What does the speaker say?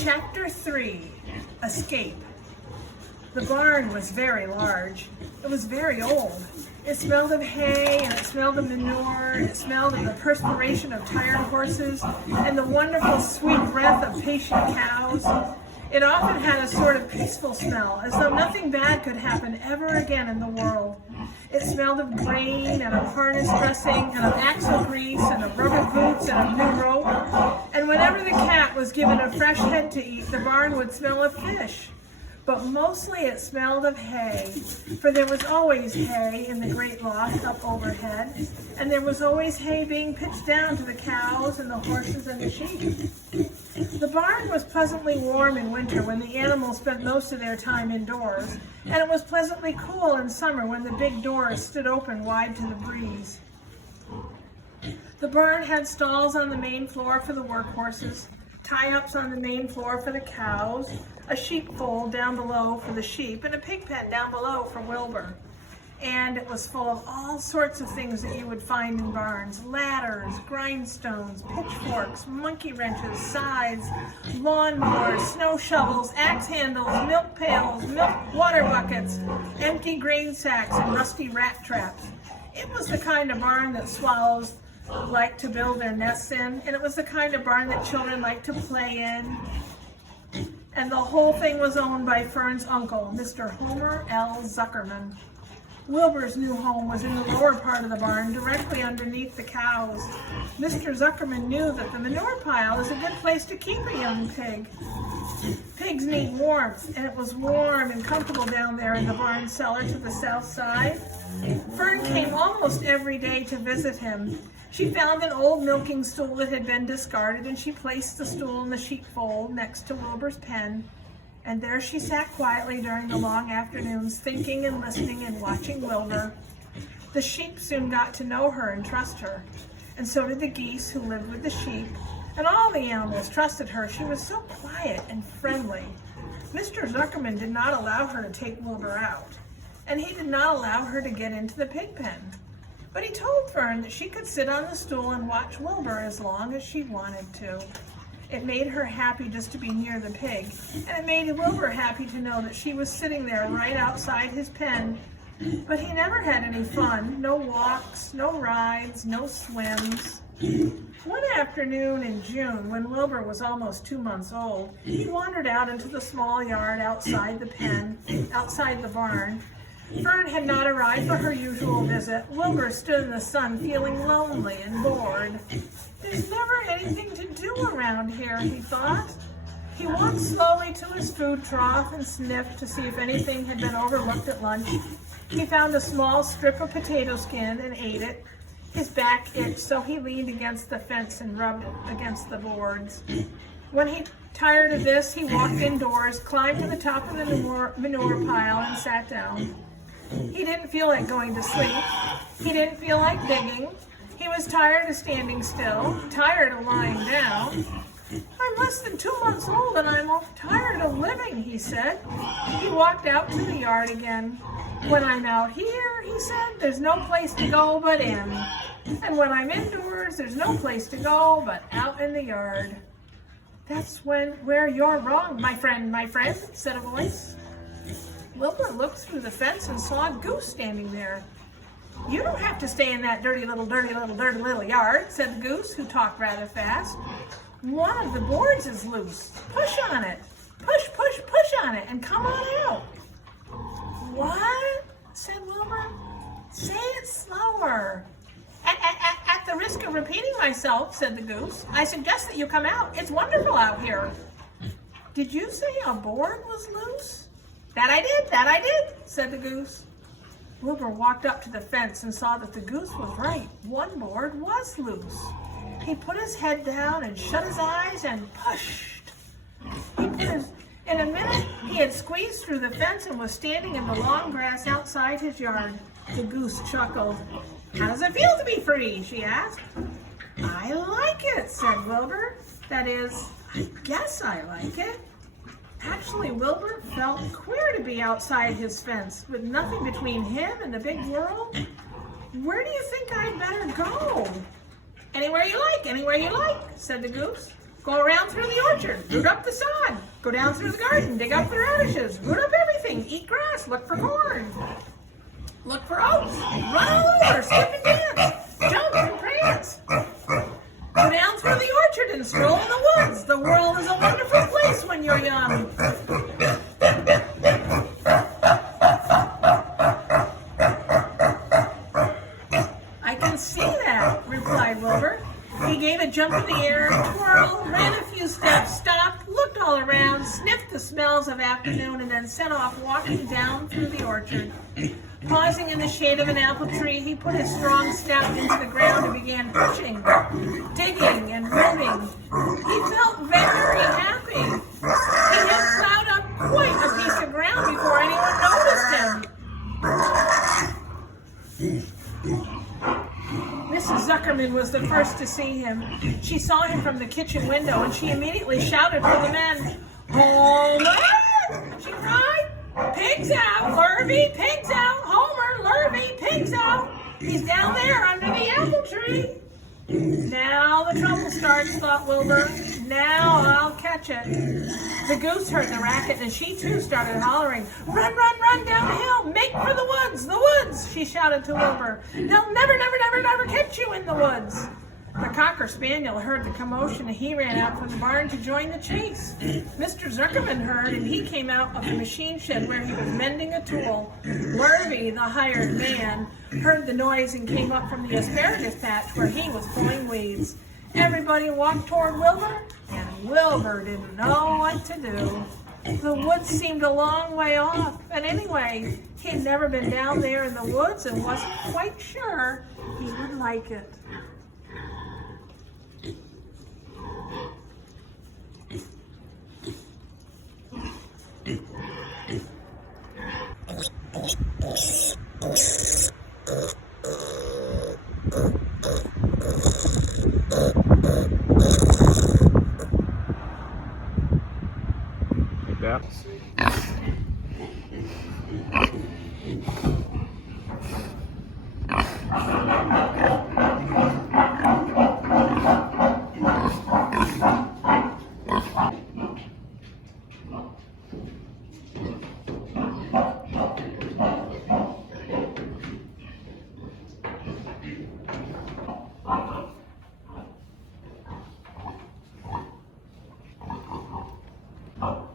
Chapter 3, Escape. The barn was very large. It was very old. It smelled of hay, and it smelled of manure, and it smelled of the perspiration of tired horses, and the wonderful sweet breath of patient cows. It often had a sort of peaceful smell, as though nothing bad could happen ever again in the world. It smelled of grain, and of harness dressing, and of axle grease, and of rubber boots, and of new rope. And whenever the cat was given a fresh head to eat, the barn would smell of fish. But mostly it smelled of hay, for there was always hay in the great loft up overhead, and there was always hay being pitched down to the cows and the horses and the sheep. The barn was pleasantly warm in winter when the animals spent most of their time indoors, and it was pleasantly cool in summer when the big doors stood open wide to the breeze. The barn had stalls on the main floor for the workhorses, tie-ups on the main floor for the cows, a sheepfold down below for the sheep, and a pig pen down below for Wilbur. And it was full of all sorts of things that you would find in barns: ladders, grindstones, pitchforks, monkey wrenches, scythes, lawnmowers, snow shovels, axe handles, milk pails, milk water buckets, empty grain sacks, and rusty rat traps. It was the kind of barn that swallows like to build their nests in, and it was the kind of barn that children like to play in. And the whole thing was owned by Fern's uncle, Mr. Homer L. Zuckerman. Wilbur's new home was in the lower part of the barn, directly underneath the cows. Mr. Zuckerman knew that the manure pile is a good place to keep a young pig. Pigs need warmth, and it was warm and comfortable down there in the barn cellar to the south side. Fern came almost every day to visit him. She found an old milking stool that had been discarded, and she placed the stool in the sheepfold next to Wilbur's pen. And there she sat quietly during the long afternoons, thinking and listening and watching Wilbur. The sheep soon got to know her and trust her, and so did the geese who lived with the sheep, and all the animals trusted her. She was so quiet and friendly. Mr. Zuckerman did not allow her to take Wilbur out, and he did not allow her to get into the pig pen. But he told Fern that she could sit on the stool and watch Wilbur as long as she wanted to. It made her happy just to be near the pig, and it made Wilbur happy to know that she was sitting there right outside his pen. But he never had any fun, no walks, no rides, no swims. One afternoon in June, when Wilbur was almost 2 months old, he wandered out into the small yard outside the pen, outside the barn. Fern had not arrived for her usual visit. Wilbur stood in the sun, feeling lonely and bored. There's never anything to do around here, he thought. He walked slowly to his food trough and sniffed to see if anything had been overlooked at lunch. He found a small strip of potato skin and ate it. His back itched, so he leaned against the fence and rubbed against the boards. When he tired of this, he walked indoors, climbed to the top of the manure pile, and sat down. He didn't feel like going to sleep. He didn't feel like digging. He was tired of standing still, tired of lying down. I'm less than 2 months old and I'm tired of living, he said. He walked out to the yard again. When I'm out here, he said, there's no place to go but in. And when I'm indoors, there's no place to go but out in the yard. That's where you're wrong, my friend, said a voice. Wilbur looked through the fence and saw a goose standing there. You don't have to stay in that dirty little yard, said the goose, who talked rather fast. One of the boards is loose. Push on it. Push on it, and come on out. What? Said Wilbur. Say it slower. At the risk of repeating myself, said the goose, I suggest that you come out. It's wonderful out here. Did you say a board was loose? That I did, said the goose. Wilbur walked up to the fence and saw that the goose was right. One board was loose. He put his head down and shut his eyes and pushed. In a minute, he had squeezed through the fence and was standing in the long grass outside his yard. The goose chuckled. How does it feel to be free? She asked. I like it, said Wilbur. That is, I guess I like it. Actually, Wilbur felt queer to be outside his fence, with nothing between him and the big world. Where do you think I'd better go? Anywhere you like, said the goose. Go around through the orchard, root up the sod. Go down through the garden, dig up the radishes, root up everything, eat grass, look for corn. Look for oats, run all over, skip and dance, jump and prance. Go down through the orchard and stroll in the woods. The world is a wonderful place when you're young. I can see that, replied Wilbur. He gave a jump in the air, twirled, ran a few steps, stopped, looked all around, sniffed the smells of afternoon, and then set off walking down through the orchard. Pausing in the shade of an apple tree, he put his strong snout into the ground and began pushing, digging, and rooting. He felt very happy. He had plowed up quite a piece of ground before anyone noticed him. Mrs. Zuckerman was the first to see him. She saw him from the kitchen window, and she immediately shouted for the men. "Homer!" she cried. "Pigs out, Lurvy! Pigs out! Homer, Lurvy, pigs out! He's down there under the apple tree." Now the trouble starts, thought Wilbur. Now I'll catch it. The goose heard the racket, and she too started hollering. "Run, run, run down the hill! Make for the woods! The woods!" she shouted to Wilbur. "They'll never, never, never, never catch you in the woods!" The Cocker Spaniel heard the commotion, and he ran out from the barn to join the chase. Mr. Zuckerman heard, and he came out of the machine shed where he was mending a tool. Lurvy, the hired man, heard the noise and came up from the asparagus patch where he was pulling weeds. Everybody walked toward Wilbur, and Wilbur didn't know what to do. The woods seemed a long way off, and anyway, he'd never been down there in the woods and wasn't quite sure he would like it. Yeah. Oh.